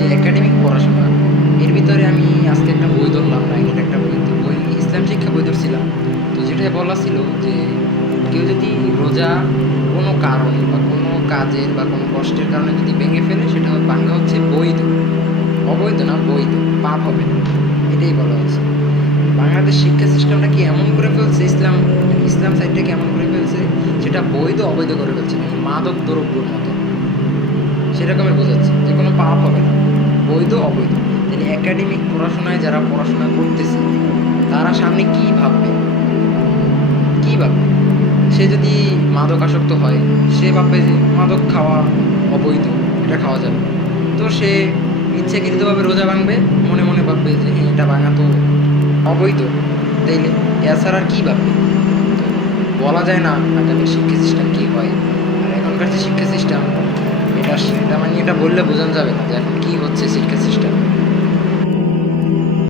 যে একাডেমিক পড়াশোনা, এর ভিতরে আমি আজকে একটা বই ধরলাম রাইনের একটা বই। তো বই ইসলাম শিক্ষা বই ধরছিলাম। তো যেটা বলা ছিল যে কেউ যদি রোজা কোনো কারণে বা কোনো কাজের বা কোনো কষ্টের কারণে যদি ভেঙে ফেলে, সেটা বাংলা হচ্ছে বৈধ। অবৈধ না, বৈধ। পাপ হবে না। এটাই বলা হচ্ছে বাংলাদেশ শিক্ষা সিস্টেমটা কি এমন করে ফেলছে ইসলাম? মানে ইসলাম সাইডটাকে এমন করে ফেলছে? সেটা বৈধ, অবৈধ করে ফেলছে। মানে মাদক দ্রব্যর মতো। সেরকমই বোঝাচ্ছে যে কোনো পাপ হবে না। বৈধ অবৈধ। তাহলে একাডেমিক পড়াশোনায় যারা পড়াশোনা করতেছে, তারা সামনে কি ভাববে? কি ভাববে? সে যদি মাদক আসক্ত হয়, সে ভাববে যে মাদক খাওয়া অবৈধ, এটা খাওয়া যাবে তো সে ইচ্ছাকৃতভাবে রোজা ভাঙবে, মনে মনে ভাববে যে হ্যাঁ এটা ভাঙা তো অবৈধ। তাইলে এছাড়া আর কী ভাববে? বলা যায় না, আগামী সিস্টেম কী হয় আর এখনকার যে শিক্ষা সিস্টেম এটা এটা মানে এটা বললে বোঝানো যাবে না যে এখন কী হচ্ছে শিক্ষা সিস্টেম